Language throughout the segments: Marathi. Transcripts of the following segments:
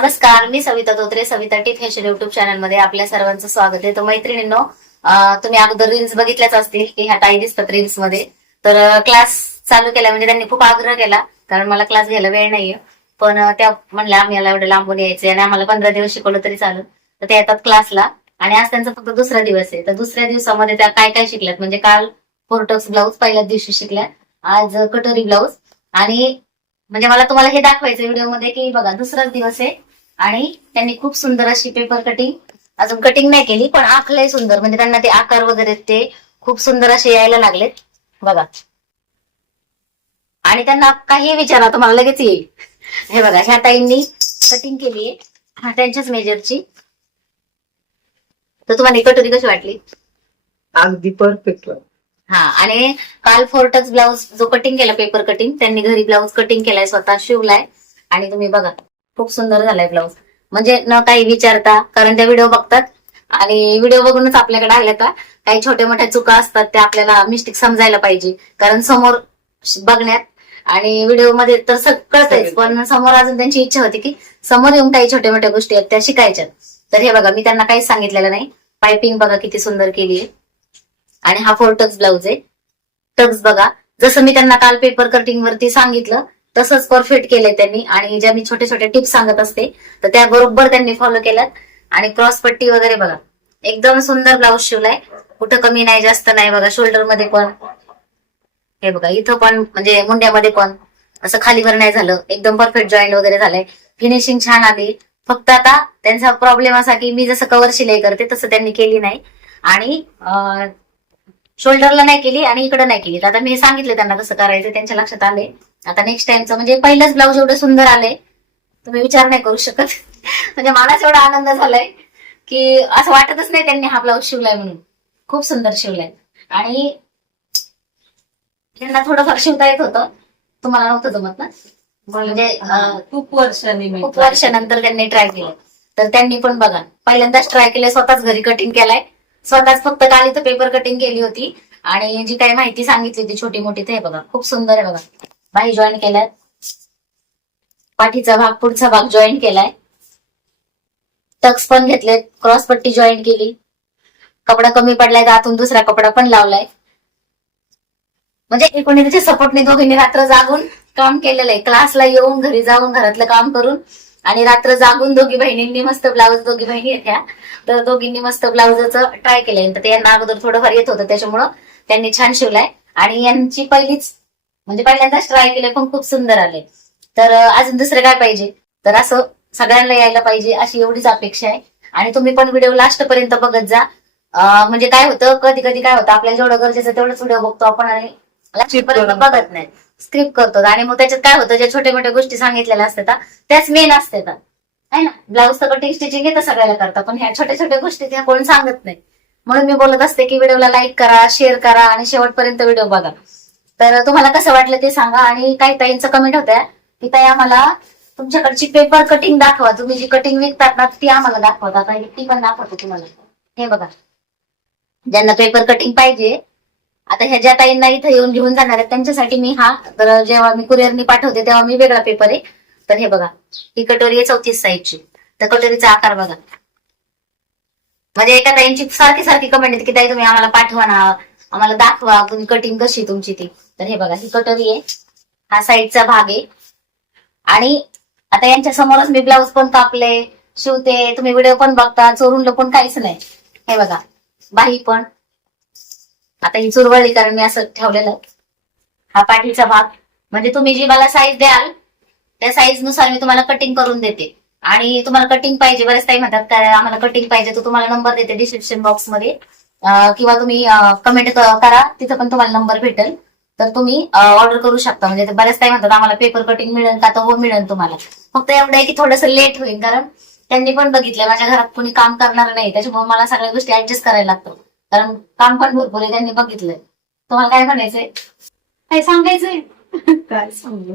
नमस्कार मी Savita Dhotre Savita T fashion YouTube चॅनलमध्ये आपल्या सर्वांचं स्वागत आहे. तर मैत्रिणींनो तुम्ही अगोदर रील्स बघितल्याच असतील की ह्या ताई दिसतात रील्समध्ये. तर क्लास चालू केला म्हणजे त्यांनी खूप आग्रह केला कारण मला क्लास घ्यायला वेळ नाहीये. पण त्या म्हणल्या आम्ही याला एवढं लांबून यायचे आणि आम्हाला पंधरा दिवस शिकवलं तरी चालू तर ते येतात क्लासला आणि आज त्यांचा फक्त दुसरा दिवस आहे. तर दुसऱ्या दिवसामध्ये त्या काय काय शिकल्यात? म्हणजे काल फोरटक्स ब्लाऊज पहिल्याच दिवशी शिकल्या आज कटोरी ब्लाऊज आणि म्हणजे मला तुम्हाला हे दाखवायचं व्हिडिओमध्ये की बघा दुसराच दिवस आहे. आणि त्यांनी खूप सुंदर अशी पेपर कटिंग अजून कटिंग नाही केली पण आखलंय सुंदर. म्हणजे त्यांना ते आकार वगैरे ते खूप सुंदर असे यायला लागलेत. बघा. आणि त्यांना काही विचारा तुम्हाला लगेच येईल. हे बघा ह्या ताईंनी कटिंग केली आहे. हा त्यांच्याच मेजरची तर तुम्हाला कटोरी कशी वाटली? अगदी परफेक्ट हा आणि काल फोर्टक्स ब्लाऊज जो कटिंग केला पेपर कटिंग त्यांनी घरी ब्लाऊज कटिंग केलाय स्वतः शिवलाय. आणि तुम्ही बघा. खूप सुंदर झालाय ब्लाऊज म्हणजे न काही विचारता कारण त्या व्हिडिओ बघतात. आणि व्हिडिओ बघूनच आपल्याकडे आल्या का काही छोट्या मोठ्या चुका असतात त्या आपल्याला मिस्टेक समजायला पाहिजे. कारण समोर बघण्यात आणि व्हिडिओमध्ये तर सग- कळतंयच पण समोर अजून त्यांची इच्छा होती की समोर येऊन काही छोट्या मोठ्या गोष्टी आहेत त्या शिकायच्यात. तर हे बघा मी त्यांना काहीच सांगितलेलं नाही. पायपिंग बघा किती सुंदर केली आहे. आणि हा फोर टक्स ब्लाऊज आहे. टक्स बघा. जसं मी त्यांना काल पेपर कटिंग वरती सांगितलं तसंच परफेक्ट केलंय त्यांनी. आणि ज्या मी छोटे छोटे टिप्स सांगत असते तर त्या बरोबर त्यांनी फॉलो केल्यात. आणि क्रॉस पट्टी वगैरे बघा. एकदम सुंदर ब्लाऊज शिवलाय. कुठं कमी नाही जास्त नाही बघा. शोल्डरमध्ये पण. हे बघा इथं पण म्हणजे मुंड्यामध्ये पण. असं खालीवर नाही झालं. एकदम परफेक्ट जॉईंट वगैरे झालंय. फिनिशिंग छान आली. फक्त आता त्यांचा प्रॉब्लेम असा की मी जसं कवर शिलाई करते तसं त्यांनी केली नाही. आणि शोल्डरला नाही केली आणि इकडं नाही केली. तर आता मी सांगितलं त्यांना कसं करायचं त्यांच्या लक्षात आले आता नेक्स्ट टाइमचं म्हणजे पहिलंच ब्लाऊज एवढं सुंदर आले तुम्ही विचार नाही करू शकत. म्हणजे मलाच एवढा आनंद झालाय की असं वाटतच नाही त्यांनी हा ब्लाऊज शिवलाय म्हणून. खूप सुंदर शिवलाय. आणि त्यांना थोडंफार शिवता येत होतं. तुम्हाला नव्हतं जमत ना? म्हणजे खूप वर्षांनी खूप वर्षानंतर त्यांनी ट्राय केलं. तर त्यांनी पण बघा पहिल्यांदाच ट्राय केलं स्वतःच घरी कटिंग केलाय. स्वतःच फक्त काल इथं पेपर कटिंग केली होती. आणि जी काही माहिती सांगितली होती छोटी मोठी ते बघा खूप सुंदर आहे बघा. बाही जॉईन केलाय. पाठीचा भाग पुढचा भाग जॉईन केलाय. टक्स पण घेतलेत. क्रॉस पट्टी जॉईन केली. कपडा कमी पडलाय तर आतून दुसरा कपडा पण लावलाय. म्हणजे एकूण त्याच्या सपोर्टने दोघींनी रात्र जागून काम केलेलं आहे क्लासला येऊन घरी जाऊन घरातलं काम करून आणि रात्र जागून दोघी बहिणींनी मस्त ब्लाऊज दोघी बहिणी येत्या तर दोघींनी मस्त ब्लाऊजचं ट्राय केलंय. तर ते यांना अगोदर थोडंफार येत होतं. त्याच्यामुळं त्यांनी छान शिवलाय. आणि यांची पहिलीच म्हणजे पहिल्यांदाच ट्राय केलंय पण खूप सुंदर आले. तर अजून दुसरं काय पाहिजे? तर असं सगळ्यांना यायला पाहिजे अशी एवढीच अपेक्षा आहे. आणि तुम्ही पण व्हिडिओ लास्ट पर्यंत बघत जा. म्हणजे काय होतं कधी कधी काय होतं आपल्याला जेवढं गरजेचं तेवढंच व्हिडिओ बघतो आपण आणि लास्ट पर्यंत बघत नाही. स्क्रिप्ट करतो. आणि मग त्याच्यात काय होतं ज्या छोट्या मोठ्या गोष्टी सांगितलेल्या असतात त्याच मेन असतात. है ना? ब्लाऊज तर कटिंग स्टिचिंग येतं सगळ्याला करता पण ह्या छोट्या छोट्या गोष्टी त्या कोण सांगत नाही. म्हणून मी बोलत असते की व्हिडिओला लाईक करा शेअर करा आणि शेवटपर्यंत व्हिडिओ बघा. तर तुम्हाला कसं वाटलं ते सांगा. आणि काही ताईंचं कमेंट होत्या की ताई आम्हाला तुमच्याकडची पेपर कटिंग दाखवा. तुम्ही जी कटिंग विकतात ना ती आम्हाला दाखवा. आता ती पण दाखवते तुम्हाला. हे बघा. ज्यांना पेपर कटिंग पाहिजे आता ह्या ज्या ताईंना इथं येऊन घेऊन जाणार आहेत त्यांच्यासाठी मी हा. तर जेव्हा मी कुरिअरनी पाठवते तेव्हा मी वेगळा पेपर आहे. तर हे बघा. ही कटोरी आहे चौतीस साईजची. तर कटोरीचा आकार बघा. म्हणजे एका ताईंची सारखी सारखी कमेंट येते की ताई तुम्ही आम्हाला पाठवा ना. आम्हाला दाखवा तुम्ही कटिंग कशी तुमची ती. तर हे बघा ही कटोरी आहे. हा साईडचा भाग आहे. आणि आता यांच्या समोरच मी ब्लाऊज पण कापले शिवते. तुम्ही व्हिडिओ पण बघता चोरून पण काहीच नाही. हे बघा बाही पण. आता ही चुरवळली कारण मी असं ठेवलेलं. आहे. हा पाठीचा भाग. म्हणजे तुम्ही जी मला साईज द्याल त्या साईजनुसार मी तुम्हाला कटिंग करून देते. आणि तुम्हाला कटिंग पाहिजे बरेच काही म्हणतात आम्हाला कटिंग पाहिजे तो तुम्हाला नंबर देते डिस्क्रिप्शन बॉक्समध्ये. किंवा तुम्ही कमेंट करा. तिथं पण तुम्हाला नंबर भेटेल. तर तुम्ही ऑर्डर करू शकता. म्हणजे बऱ्याच काही म्हणतात आम्हाला पेपर कटिंग मिळेल का? तर हो मिळेल तुम्हाला. फक्त एवढं आहे की थोडंसं लेट होईल. कारण त्यांनी पण बघितलं माझ्या घरात कोणी काम करणार नाही. त्याच्यामुळे मला सगळ्या गोष्टी ऍडजस्ट करायला लागतं कारण काम पण भरपूर आहे त्यांनी बघितलंय. तुम्हाला काय म्हणायचंय? काय सांगायचंय? काय सांगू?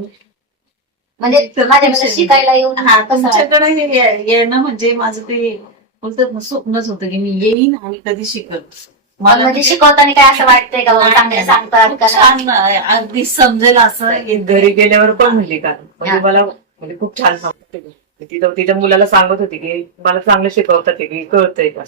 म्हणजे माझ्याकडे शिकायला येऊन हा? तुमच्याकडे ये- येणं म्हणजे माझं ते बोलतात ना स्वप्नच होतं की मी येईन आणि कधी शिकल. पण म्हणजे शिकवताना काय असं वाटतंय का? बाबा चांगलं सांगतात खूप का? नाही? छान आहे. अगदी समजेल असं एक घरी गेल्यावर पण म्हणली का म्हणजे. मला म्हणजे खूप छान सांगते तिथं तिच्या मुलाला सांगत होती की मला चांगलं शिकवतात ते की कळतंय का?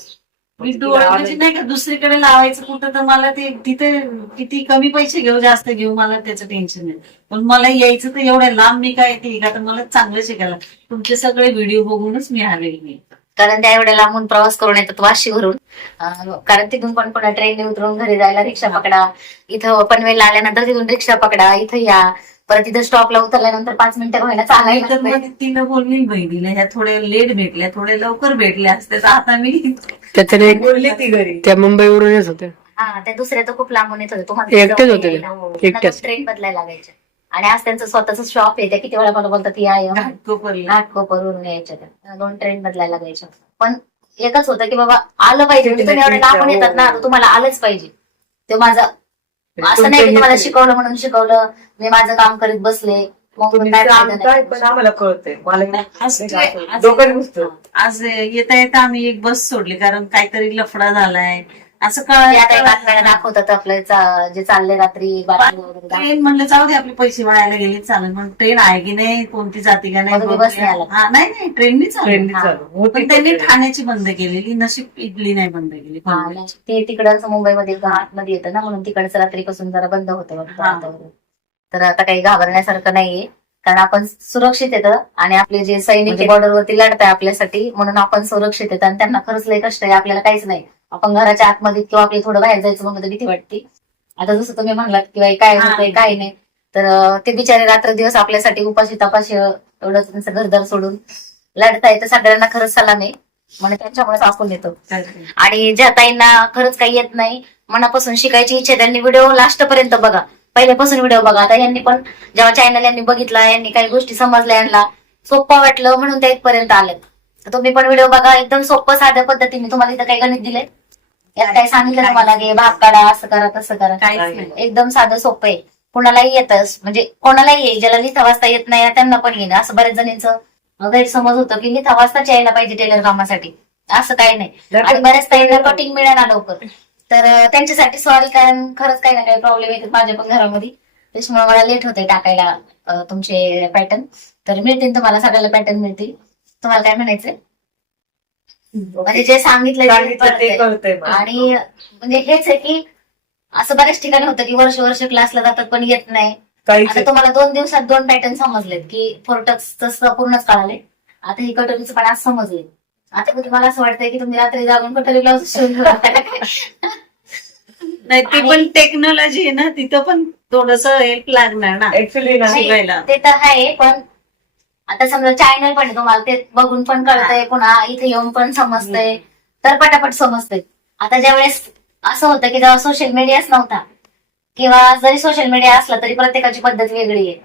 मी डोळे म्हणजे नाही. का दुसरीकडे लावायचं कुठं तर मला ते तिथे किती कमी पैसे घेऊ जास्त घेऊ मला त्याचं टेन्शन नाही. पण मला यायचं तर एवढ्या लांब मी काय येते? का तर मला चांगलं शिकायला. तुमचे सगळे व्हिडिओ बघूनच मी आलेली मी कारण त्या एवढ्या लांबून प्रवास करून येतात वाशीवरून कारण तिथून पण पुन्हा ट्रेनने उतरून घरी जायला रिक्षा पकडा. इथं पनवेलला आल्यानंतर तिथून रिक्षा पकडा. इथं या. परत इथं स्टॉपला उतरल्यानंतर पाच मिनिटं व्हायला चालायला. मग तिनं बोलली बहिणीला ह्या थोड्या लेट भेटल्या थोड्या लवकर भेटल्या असत्या. तर आता मी त्याच्याने बोलली ती घरी. त्या मुंबईवरून येत होत्या. हा त्या दुसऱ्या तर खूप लांबून येत होते तुम्हाला एकटेच होते ते. एकटेच. ट्रेन बदलायला लागायचे आणि आज त्यांचं स्वतःच शॉप आहे त्या किती वेळा मला बोलतात या या. घाटकोपरून यायच्या त्या. दोन ट्रेन बदलायला लागायच्या. पण एकच होतं की बाबा आलं पाहिजे. तुम्ही एवढे लांबून येतात ना तर तुम्हाला आलंच पाहिजे. ते माझं असं नाही की तुम्हाला शिकवलं म्हणून शिकवलं मी माझं काम करीत बसले. आम्हाला कळतंय. मला. आज येता येता आम्ही एक बस सोडली कारण काहीतरी लफडा झालाय. असं ते आता हे बातम्या कळलं दाखवतात आपलं चा- जे चालले रात्री बातमी वगैरे दाखवतात. ट्रेन म्हणलं जाऊ दे आपले पैसे वाढायला गेले चालेल पण ट्रेन आहे की नाही कोणती जाते का नाही मग तुम्ही बघूया. बसने आलात? हा नाही नाही ट्रेननी ट्रेननी चालू पण त्यांनी ट्रेन. ठाण्याची बंद केलेली नशीब इडली नाही बंद केली हा, नाही. ते तिकडचं मुंबईमध्ये आतमध्ये येतं ना म्हणून तिकडचं रात्रीपासून जरा बंद होतं वाटतं हा. वातावरण. तर आता काही घाबरण्यासारखं नाहीये कारण आपण सुरक्षित येतं आणि आपले जे सैनिक म्हणजे- बॉर्डरवरती लढताय आपल्यासाठी म्हणून आपण सुरक्षित येतं आणि त्यांना खरंच लय कष्ट आहे आपल्याला काहीच नाही. आपण घराच्या आतमध्ये किंवा आपली थोडं बाहेर जायचं म्हणून भीती वाटते. आता जसं तुम्ही म्हणलात की बाई काय. होतंय काय नाही. तर ते बिचारे रात्र दिवस आपल्यासाठी उपाशी तपाशी एवढं त्यांचं घरदार सोडून लढताय तर सगळ्यांना खरंच सलाम आहे. म्हणजे त्यांच्यामुळेच आपण येतो. आणि ज्या ताईंना खरंच काही येत नाही मनापासून शिकायची इच्छा त्यांनी व्हिडिओ लास्ट पर्यंत बघा. पहिल्यापासून व्हिडिओ बघा. आता यांनी पण जेव्हा चॅनल यांनी बघितला यांनी काही गोष्टी समजल्या यांना सोपं वाटलं म्हणून ते इथपर्यंत आलेत. तर तुम्ही पण व्हिडिओ बघा. एकदम सोपं साध्या पद्धतीने तुम्हाला इथं काही गणित दिले यात काही सांगितलं तुम्हाला की भाग काढा असं करा तसं करा. काहीच नाही. एकदम साधं सोपं आहे. कुणालाही येतच म्हणजे कोणालाही येईल. ज्याला लिहिता वाचता येत नाही त्यांना पण येईल असं बऱ्याच जणींचं गैरसमज होतं की लिहिता वाचताच यायला पाहिजे टेलर कामासाठी. असं काही नाही. आणि बऱ्याच ताईंना कटिंग मिळेना लवकर. तर त्यांच्यासाठी सॉरी कारण खरंच काही ना काही प्रॉब्लेम येतात माझ्या पण घरामध्ये. त्याच्यामुळे मला लेट होते टाकायला तुमचे पॅटर्न तर मिळतील तुम्हाला सगळ्याला पॅटर्न मिळतील. तुम्हाला काय म्हणायचंय? म्हणजे जे सांगितलं. आणि म्हणजे हेच आहे की असं बऱ्याच ठिकाणी होतं की वर्ष वर्ष क्लासला जातात पण येत नाही. आता तुम्हाला दोन दिवसात दोन पॅटर्न समजलेत की फोरटक्स तसं पूर्णच कळाले आता ही कटोरीचं पण आज समजले आता मला असं वाटतंय की तुम्ही रात्री जागून कटोरी ब्लाऊज शिवून. नाही ती पण टेक्नॉलॉजी आहे ना तिथं पण थोडस हेल्प लागणार ना ऍक्च्युली ना नाही, शिकायला. ते तर आहे पण आता समजा चॅनल पण आहे तुम्हाला ते बघून पण कळतंय पुन्हा इथे येऊन पण समजतंय तर पटापट समजतंय. आता ज्यावेळेस असं होतं की जेव्हा सोशल मीडियाच नव्हता किंवा जरी सोशल मीडिया असला तरी प्रत्येकाची पद्धत वेगळी आहे.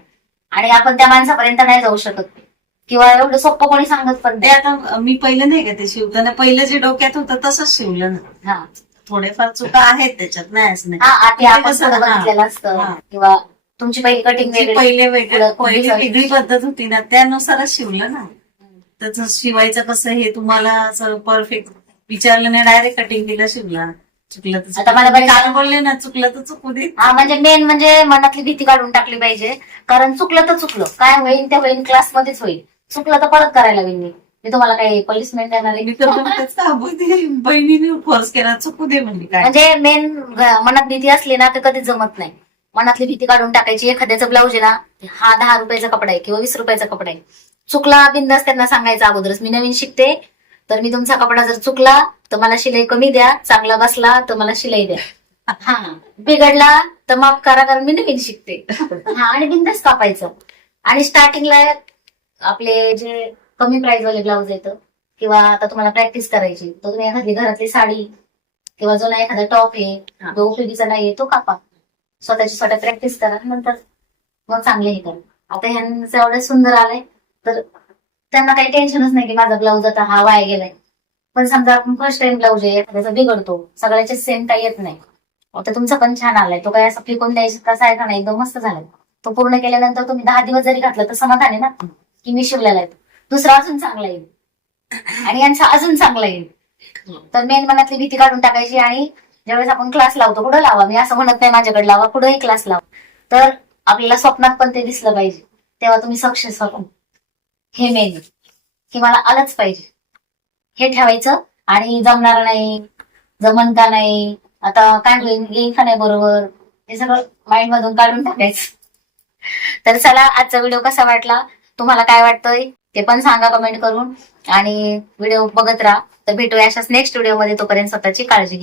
आणि आपण त्या माणसापर्यंत नाही जाऊ शकत. किंवा एवढं सोपं कोणी सांगत पण ते नाही. आता मी पहिलं नाही का ते शिवताना पहिलं जे डोक्यात होतं तसंच शिवलं ना. हा. थोडेफार चुका आहेत त्याच्यात नाही असं नाही. हा आधी आपण कसं, सगळं हा. बघितलेलं असतं. हा. किंवा तुमची पहिली कटिंग पहिले वेगळं पहिली वेगळी पद्धत होती ना त्यानुसारच शिवलं ना. त्याचं शिवायचं कसं हे तुम्हाला असं परफेक्ट विचारलं नाही डायरेक्ट कटिंग केलं शिवला. चुकलं तर आता मला चुकलं. बरेच- काल बोलले ना चुकलं तर चुकू दे. हा म्हणजे मेन म्हणजे मनातली भीती काढून टाकली पाहिजे. कारण चुकलं तर चुकलं. काय होईल ते होईल क्लासमध्येच होईल. चुकलं तर परत करायला होईल मी मी तुम्हाला काही पनिशमेंट देणार आहे? मी तर म्हणतेच का, अबो ते बहिणीने फोर्स केला चुकू दे म्हणजे काय? म्हणजे मेन मनात भीती असली ना तर कधीच जमत नाही. मनातली भीती काढून टाकायची एखाद्याचं ब्लाऊज आहे ना हा दहा रुपयाचा कपडा आहे किंवा वीस रुपयाचा कपडा आहे. चुकला बिंदास त्यांना सांगायचं अगोदरच. मी नवीन शिकते तर मी तुमचा कपडा जर चुकला तर मला शिलाई कमी द्या. चांगला बसला तर मला शिलाई द्या. हा. बिघडला तर माफ करा कारण मी नवीन शिकते. हा आणि बिंदास कापायचं. आणि स्टार्टिंगला आपले जे कमी प्राइस वाले ब्लाऊज येतं. किंवा आता तुम्हाला प्रॅक्टिस करायची. तर तुम्ही एखादी घरातली साडी किंवा जो नाही एखादा टॉप आहे. जो उपयोगीचा नाहीये तो कापा. स्वतःची स्वतः प्रॅक्टिस करा नंतर मग चांगले हे करा. आता ह्यांचं एवढं सुंदर आलंय तर त्यांना काही टेन्शनच नाही की माझा ब्लाऊज आता हा वाया गेलाय. पण समजा आपण फर्स्ट टाइम ब्लाऊज आहे एखाद्याचा बिघडतो सगळ्याचे सेम काही येत नाही. आता तुमचा पण छान आलाय. तो काही असं फेकून द्यायचा कसा आहे का नाही एकदम मस्त झालाय. तो पूर्ण केल्यानंतर तुम्ही दहा दिवस जरी घातलं तर समाधान आहे ना? की मी शिवलेला आहे. दुसरा अजून चांगला येईल. आणि यांचा अजून चांगला येईल. तर मेन मनातली भीती काढून टाकायची आणि ज्यावेळेस आपण क्लास लावतो कुठं लावा? मी असं म्हणत नाही माझ्याकडे लावा कुठंही क्लास लावा. तर आपल्याला स्वप्नात पण ते दिसलं पाहिजे. तेव्हा तुम्ही सक्सेस होता हे मेन की मला आलंच पाहिजे. हे ठेवायचं. आणि जमणार नाही जमन का नाही. आता काय होईल येईल का नाही बरोबर हे सगळं माइंड मधून काढून टाकायचं. तर चला आजचा व्हिडिओ कसा वाटला? तुम्हाला काय वाटतंय? ते पण सांगा कमेंट करून. आणि व्हिडिओ बघत राहा. तर भेटूया अशाच नेक्स्ट व्हिडिओमध्ये तोपर्यंत स्वतःची काळजी घ्या.